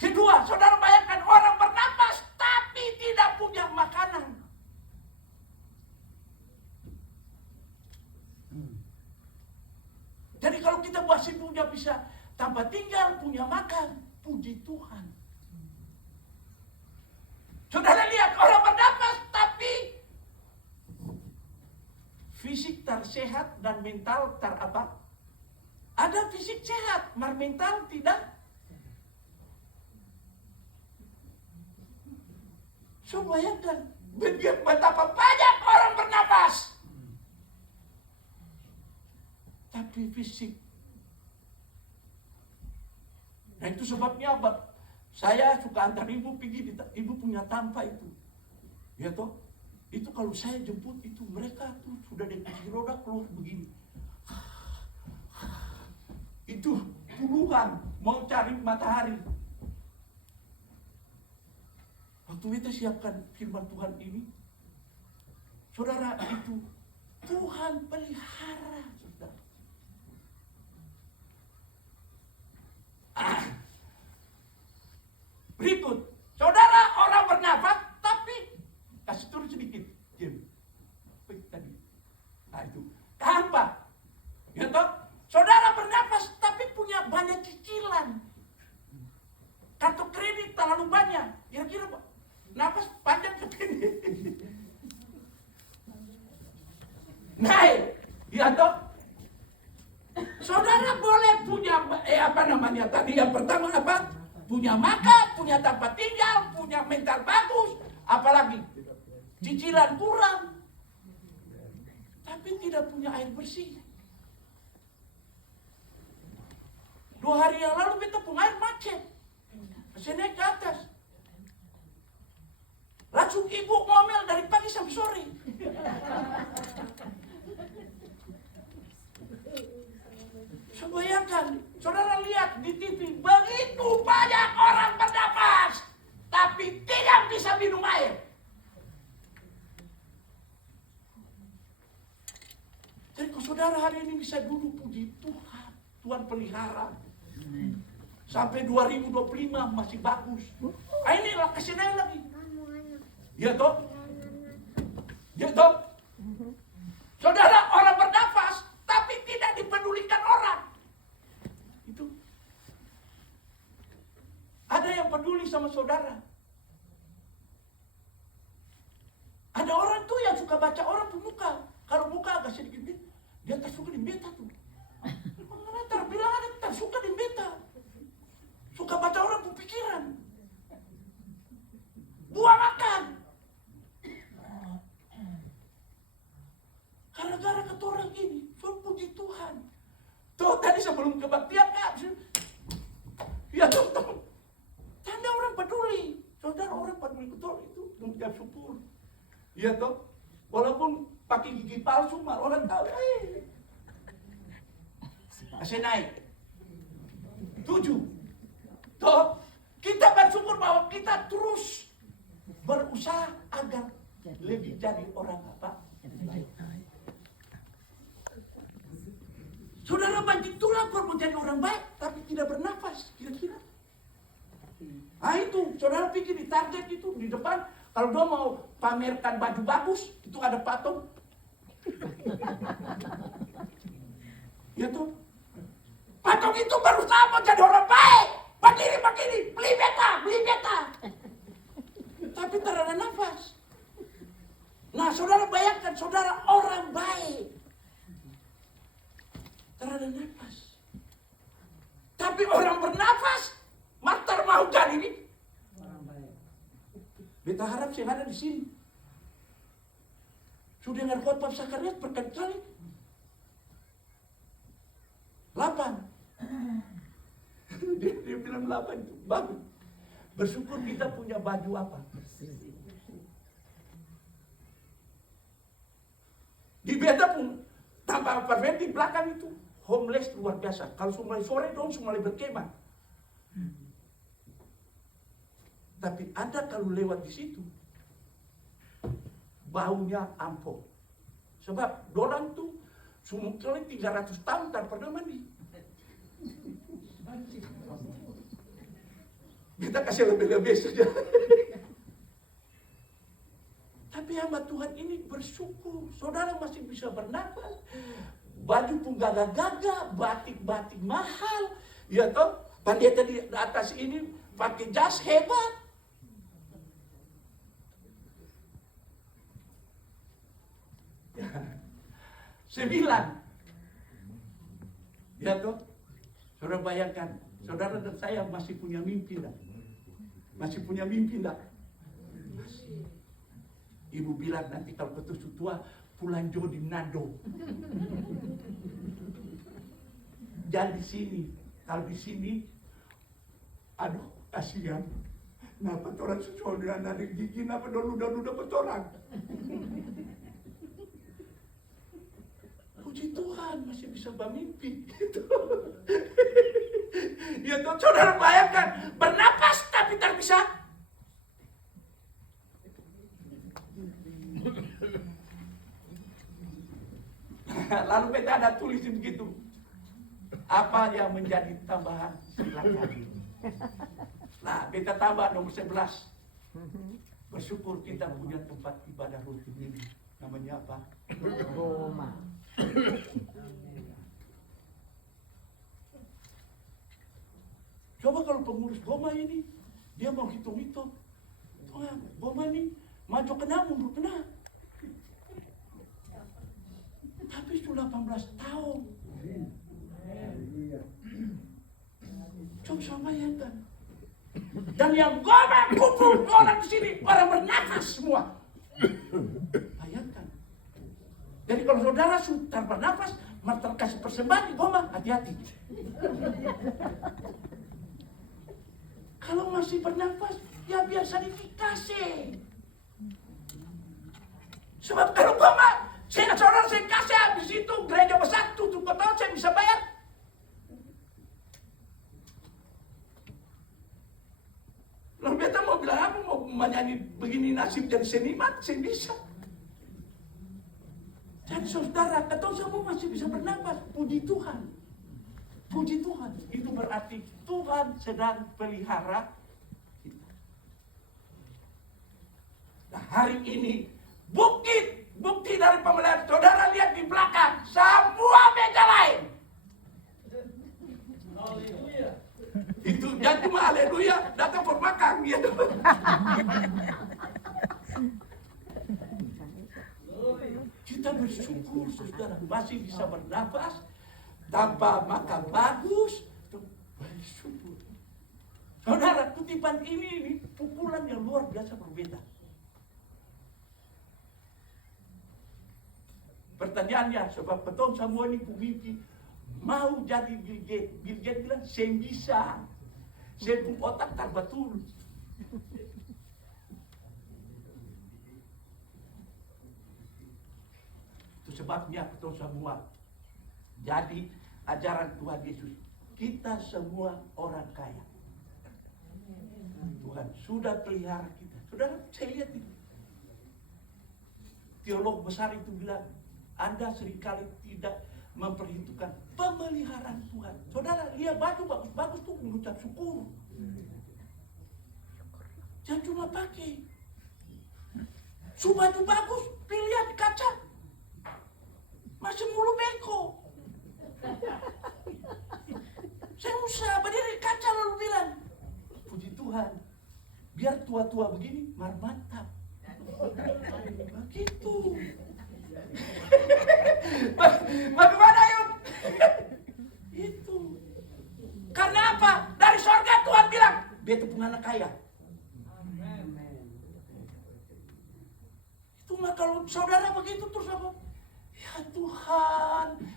Kedua, saudara bayangkan orang bernapas tapi tidak punya makanan. Jadi kalau kita masih punya bisa tanpa tinggal, punya makan, puji Tuhan. Saudara lihat orang bernapas tapi fisik tersehat dan mental terapa? Ada fisik sehat, mental tidak. So bayangkan betapa banyak orang bernapas tapi fisik. Nah itu sebabnya saya suka antar ibu pergi, ibu punya tanpa itu. Ya toh, itu kalau saya jemput itu mereka tuh sudah di kursi roda keluar begini. Itu puluhan mau cari matahari. Waktu kita siapkan firman Tuhan ini, saudara itu Tuhan pelihara, saudara. Berikut, saudara orang bernafas tapi kasih turun sedikit, diam. Tadi, nah itu tanpa, ya toh, saudara bernafas tapi punya banyak cicilan, kartu kredit terlalu banyak, kira-kira Pak. Nafas panjang ke pendek. Naik, ya toh. Saudara boleh punya tadi yang pertama apa? Punya makan, punya tempat tinggal, punya mental bagus, apalagi cicilan kurang. Tapi tidak punya air bersih. 2 hari yang lalu beta pun air macet. Saya naik ke atas. Langsung ibu ngomel dari pagi sampai sore. Bayangkan, saudara lihat di TV, begitu banyak orang bernapas, tapi tidak bisa minum air. Jadi kalau saudara hari ini bisa duduk, puji Tuhan, Tuhan pelihara. Sampai 2025 masih bagus. Ah, inilah kesini lagi. Ya toh? Ya toh? Saudara, orang bernafas, tapi tidak dipedulikan orang. Itu. Ada yang peduli sama saudara. Ada orang tuh yang suka baca orang pun muka. Kalau muka agak sedikit, dia tak suka di beta tuh. Mana terbilang ada tak suka di beta. Suka baca orang pun pikiran. Buang akan. Gara-gara kata orang ini, so puji Tuhan. Tuh tadi sebelum kebaktian Kak, ya tuh, tanda orang peduli. Saudara, orang peduli betul itu mengucap syukur. Ya toh, walaupun pakai gigi palsu, malah orang tahu. Masih naik. 7. Toh, kita bersyukur bahwa kita terus berusaha agar lebih jadi orang apa? Saudara banting tulang mau jadi orang baik, tapi tidak bernafas, kira-kira. Nah itu, saudara pikir di target itu, di depan, kalau dia mau pamerkan baju bagus, itu ada patung. Ya tuh. Patung itu berusaha mau jadi orang baik. Begini, beli beta. Tapi tak ada nafas. Nah, saudara bayangkan, saudara orang baik. Tak ada nafas. Tapi orang bernafas, matar mau jadi ini. Beta harap sih ada di sini. Sudah dengar khotbah Zakarias berkali-kali. 8. Dia bilang 8 itu bagus. Bersyukur kita punya baju apa? Di beta pun tanpa apartemen di belakang itu homeless luar biasa. Kalau mulai sore dong mulai berkemah. Tapi ada kalau lewat di situ baunya ampun. Sebab dorang tuh semua kali 300 tahun tak pernah mandi. Kita kasih lebih-lebih saja. Tapi hamba Tuhan ini bersyukur. Saudara masih bisa bernafas. Baju pun gagah-gagah, batik-batik mahal. Ya toh, pendeta di atas ini pakai jas hebat. Ya. 9. Ya toh, saudara bayangkan, saudara dan saya masih punya mimpi enggak? Masih punya mimpi enggak? Masih. Ibu bilang nanti kalau ketusuk tua pulang jo di Nado. Jangan di sini. Kalau di sini, aduh kasihan. Kenapa orang sesuai dengan dari gigi, kenapa dulu dapat orang? Puji Tuhan masih bisa bermimpi. Ya tuh saudara bayangkan bernapas tapi tak bisa. Lalu beta ada tulis begitu. Apa yang menjadi tambahan? Silakan. Nah, beta tambah nomor 11. Bersyukur kita punya tempat ibadah rutin ini. Namanya apa? Roma. Coba kalau pengurus Goma ini, dia mau hitung-hitung. Goma ini maju kena, mundur kena. Tapi sudah 18 tahun. Coba sama bayangkan. Dan yang Goma kumpul orang di sini, orang bernafas semua. Bayangkan. Jadi kalau saudara sudah bernafas, mau kasih persembahan di Goma, hati-hati. Kalau masih bernafas, ya biasa dikasih. Sebab kalau saudara saya kasih habis itu gereja besar tutup kota, saya bisa bayar. Lalu beta mau bilang apa? Mau menyanyi begini nasib jadi seniman? Saya bisa. Dan saudara, ketemu semua masih bisa bernafas. Puji Tuhan. Puji Tuhan. Itu berarti Tuhan sedang pelihara kita. Nah, hari ini bukti dari pemeliharaan. Saudara lihat di belakang, semua meja lain. Itu jangan cuma haleluya, datang permakan gitu. Kita bersyukur saudara masih bisa bernafas tanpa makan bagus. Bersyukur. Saudara, kutipan ini pukulan yang luar biasa berbeda. Pertanyaannya, sebab betul semua ini pemimpin mau jadi Bill Gates. Bill Gates bilang, saya bisa. Saya punya otak tak betul. Itu sebabnya betul semua. Jadi ajaran Tuhan Yesus, kita semua orang kaya. Tuhan sudah pelihara kita. Saudara, saya lihat itu. Teolog besar itu bilang, Anda seringkali tidak memperhitungkan pemeliharaan Tuhan. Saudara, lihat baju bagus-bagus tuh mengucap syukur. Jangan cuma pakai. Baju bagus, lihat di kaca. Masih mulu beko. Saya usah berdiri di kaca lalu bilang, puji Tuhan, biar tua-tua begini mantap. Begitu. Bagaimana yuk? Itu. Karena apa? Dari surga Tuhan bilang, dia itu punya anak kaya. Itu mah kalau saudara begitu terus apa?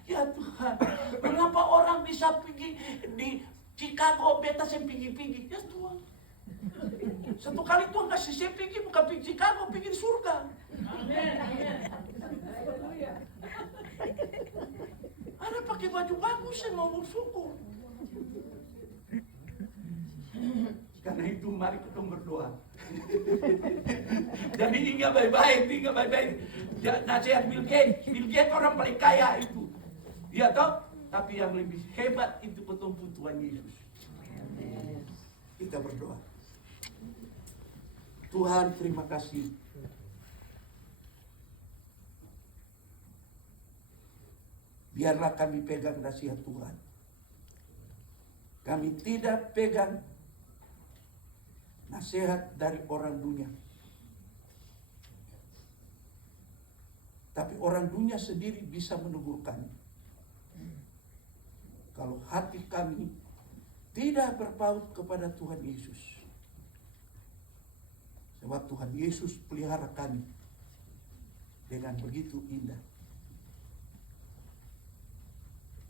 Ya Tuhan, mengapa orang bisa pergi di Chicago, beta saya pergi-pergi? Ya Tuhan. Satu kali Tuhan kasih saya pergi, bukan pergi Chicago, pergi di surga. Ada pakai baju bagus, saya mau bersyukur. Karena itu mari kita berdoa. Jadi ingat baik-baik. Nasihat Bill Gates orang paling kaya itu. Dia tahu, tapi yang lebih hebat itu betul-betul Tuhan Yesus. Kita berdoa. Tuhan, terima kasih. Biarlah kami pegang nasihat Tuhan. Kami tidak pegang nasihat dari orang dunia. Tapi orang dunia sendiri bisa menegur kami. Kalau hati kami tidak berpaut kepada Tuhan Yesus. Sebab Tuhan Yesus pelihara kami dengan begitu indah.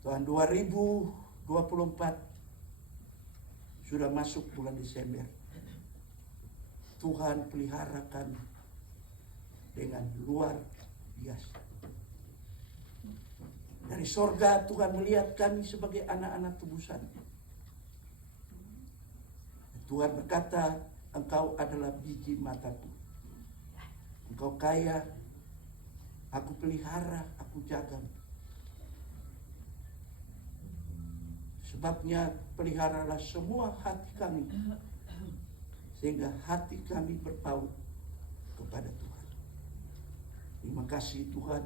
Tahun 2024 sudah masuk bulan Desember. Tuhan pelihara kami dengan luar biasa. Dari sorga Tuhan melihat kami sebagai anak-anak tebusan. Tuhan berkata, engkau adalah biji mataku. Engkau kaya, aku pelihara, aku jaga. Sebabnya peliharalah semua hati kami, sehingga hati kami berpaut kepada Tuhan. Terima kasih Tuhan.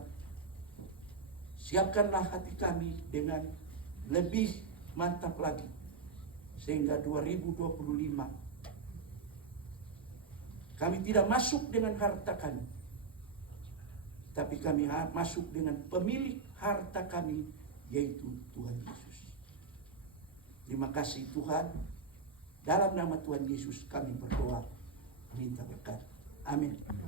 Siapkanlah hati kami dengan lebih mantap lagi. Sehingga 2025 kami tidak masuk dengan harta kami, tapi kami masuk dengan pemilik harta kami, yaitu Tuhan Yesus. Terima kasih Tuhan. Dalam nama Tuhan Yesus kami berdoa, minta berkat. Amin.